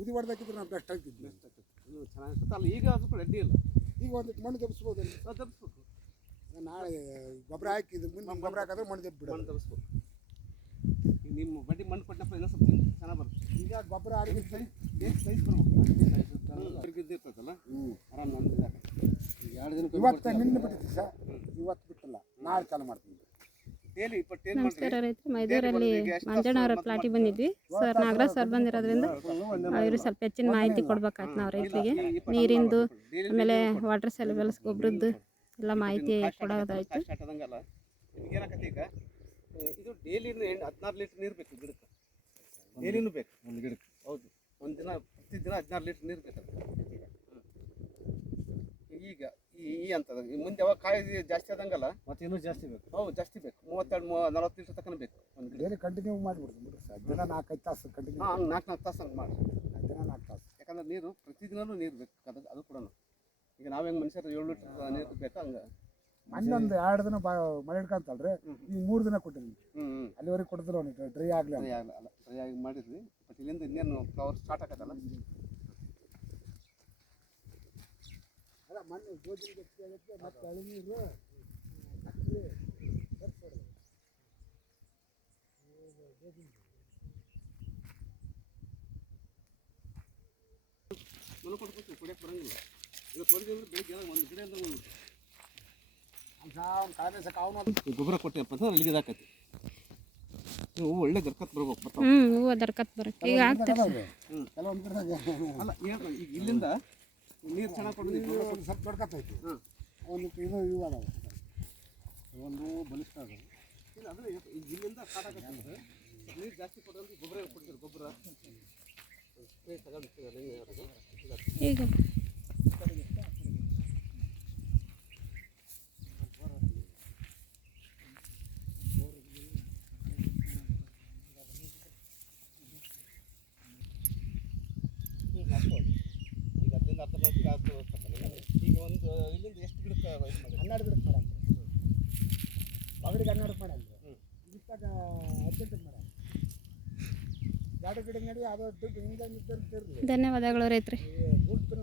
ಉದಿ ಹೊಡೆದಾಕಿದ್ರೆ ನಾವು ಬೆಸ್ಟ್ ಆಗ್ತಿದ್ವಿ. ಚೆನ್ನಾಗಿರ್ತದೆ ಅಲ್ಲ. ಈಗ ಅದು ಕೂಡ ಅಡ್ಡಿ ಇಲ್ಲ. ಈಗ ಒಂದಿಟ್ಟು ಮಣ್ಣು ದಬ್ಸ್ಬೋದಲ್ಲಿ ದಬ್ಸ್ಬೇಕು. ನಾಳೆ ಗೊಬ್ಬರ ಹಾಕಿದ್ದು ಮುಂದೆ ಗೊಬ್ಬರ ಹಾಕಿದ್ರೆ ಮಣ್ಣು ದಬ್ಬಿ ಬಿಡೋದು. ಮಣ್ಣು ದಬ್ಸ್ಬೇಕು. ಈಗ ನಿಮ್ಮ ಬಡ್ಡಿ ಮಣ್ಣು ಕೊಟ್ಟಪ್ಪ ಇನ್ನೂ ಸ್ವಲ್ಪ ಚೆನ್ನಾಗಿ ಬರುತ್ತೆ. ಈಗ ಗೊಬ್ಬರ ಆಡಿಗೆ ಸೈಜ್ ಬರ್ಬೇಕು. ಇರ್ತೈತಲ್ಲ ಆರಾಮ್ ನಂದಿದೆ. ಎರಡು ದಿನ ಇವತ್ತು ನಿನ್ನೆ ಬಿಟ್ಟಿದ್ದೆ ಸರ್, ಇವತ್ತು ಬಿಟ್ಟಿಲ್ಲ, ನಾಳೆ ಚಾಲು ಮಾಡ್ತೀನಿ. ನಮಸ್ಕಾರ ರೈತರು, ಮೈದೂರಲ್ಲಿ ಮಂಜಣ್ಣವರ ಪ್ಲಾಟಿಗೆ ಬಂದಿದ್ವಿ ಸರ್. ನಾಗರಾಜ್ ಸರ್ ಬಂದಿರೋದ್ರಿಂದ ಅವರು ಸ್ವಲ್ಪ ಹೆಚ್ಚಿನ ಮಾಹಿತಿ ಕೊಡ್ಬೇಕಾಯ್ತು ನಾವು ರೈತರಿಗೆ. ನೀರಿಂದು ಆಮೇಲೆ ವಾಟರ್ ಸೆಲೆಬಲ್ಸ್ ಗೊಬ್ಬರದ್ದು ಎಲ್ಲ ಮಾಹಿತಿ ಕೊಡೋದಾಯ್ತು. ಏನಾಗತ್ತೆ ಈಗ ಇದು ಡೈಲಿ 16 ಲೀಟ್ರ್ ನೀರು ಬೇಕು ಗಿಡಕ್ಕೆ. ಡೈಲಿನೂ ಬೇಕು ಒಂದು ಗಿಡಕ್ಕೆ. ಹೌದು, ಒಂದು ದಿನ ಪ್ರತಿದಿನ 16 ಲೀಟ್ರ್ ನೀರು ಬೇಕು. ಈಗ ಈ ಅಂತದ ಮುಂದೆ ಯಾವಾಗ ಕಾಯಿ ಜಾಸ್ತಿ ಆದಂಗಲ್ಲ ಮತ್ತೆ ಇನ್ನೂ ಜಾಸ್ತಿ ಬೇಕು. ಹೌದು, ಜಾಸ್ತಿ ಬೇಕು. 32-40 ಲೀಟ್ರ್ ತನಕ ಬೇಕು ಒಂದು ಗಿಡ. ಡೈಲಿ ಕಂಟಿನ್ಯೂ ಮಾಡಿಬಿಡ್ತೀನಿ ಬಿಡ್ರಿ ಸರ್. ದಿನ 4-5 ತಾಸು ಕಂಟಿನ್ಯೂ. ಹಂಗೆ 4-4 ತಾಸು ಹಂಗೆ ಮಾಡಿ. ದಿನ 4 ತಾಸು. ಯಾಕಂದ್ರೆ ನೀರು ಪ್ರತಿದಿನವೂ ನೀರು ಬೇಕು. ಅದು ಕೂಡ ಈಗ ನಾವ್ ಹೆಂಗೆ ಮನುಷ್ಯರು 7 ಲೀಟ್ರ್ ನೀರು ಬೇಕು ಹಂಗೆ. ಮೊನ್ನೊಂದು 2 ದಿನ ಮಳೆ ಹಿಡ್ಕೊಂತಲ್ರಿ, ಈಗ 3 ದಿನ ಕೊಟ್ಟಿದ್ದೀನಿ. ಅಲ್ಲಿವರೆಗೆ ಕೊಟ್ಟಿದ್ರು ಡ್ರೈ ಆಗಲಿ ಅಲ್ಲ, ಡ್ರೈ ಆಗಿ ಮಾಡಿದ್ವಿ. ಬಟ್ ಇಲ್ಲಿಂದ ಇನ್ನೇನು ಫ್ಲವರ್ ಸ್ಟಾರ್ಟ್ ಆಗತ್ತಲ್ಲ. ಅಲ್ಲ ಮೊನ್ನೆ ಗೋಧಿ ಗಟ್ಟಿ ಆಗುತ್ತೆ, ಮತ್ತೆ ಅಳಿನೀರು ಮನೆ ಕೊಡ್ಬೇಕು, ಕುಡಿಯಕ್ಕೆ ಬರೋಂಗಿಲ್ಲ. ಈಗ ತೋರಿಸಿದ್ರೆ ಬೆಳಿಗ್ಗೆ ಒಂದು ಗಿಡ ಅಂತ ಒಂದು ಗೊಬ್ಬರ ಕೊಟ್ಟಿಯಪ್ಪ ಅಂದ್ರೆ ಅಲ್ಲಿಗೆ ಇದಾಕತಿ. ನೀವು ಒಳ್ಳೆ ದರ್ಕತ್ ಬರ್ಬೇಕು. ಹೂವು ದರ್ಕತ್ ಬರುತ್ತೆ ಈಗ ಆಗ್ತದೆ. ಅಲ್ಲ ಈಗ ಇಲ್ಲಿಂದ ನೀರು ಚೆನ್ನಾಗಿ ಕೊಡೋದು ಸ್ವಲ್ಪ ದೊಡ್ಕತ್ತೈತಿ. ಒಂದು ಇದು ಇವಾಗ ಒಂದು ಬಲಿಷ್ಠ ಅದು ಇಲ್ಲ. ಅಂದರೆ ಇಲ್ಲಿಂದ ಸ್ಟಾರ್ಟ್ ಆಗತ್ತೆ. ನೀರು ಜಾಸ್ತಿ ಕೊಡೋದು ಗೊಬ್ಬರ ಕೊಡ್ತೀರಿ. ಗೊಬ್ಬರ ಈಗ ಈಗ ಅರ್ಧ ಈಗ ಒಂದು ಇಲ್ಲಿಂದ ಎಷ್ಟು ಗಿಡಕ್ಕೆ 12 ಗಿಡಕ್ಕೆ ಮಾಡಲ್ಲ. ಮಗಳಿಗೆ 12 ಮಾಡಲ್ಲ. ಇಷ್ಟಾಗ 18 ಮಾಡಲ್ಲ. 2 ಗಿಡ ನಡಿ ಅದು ದುಡ್ಡು ಹಿಂಗೆ ಧನ್ಯವಾದಗಳು ರೈತರೇ. ದುಡ್ಡು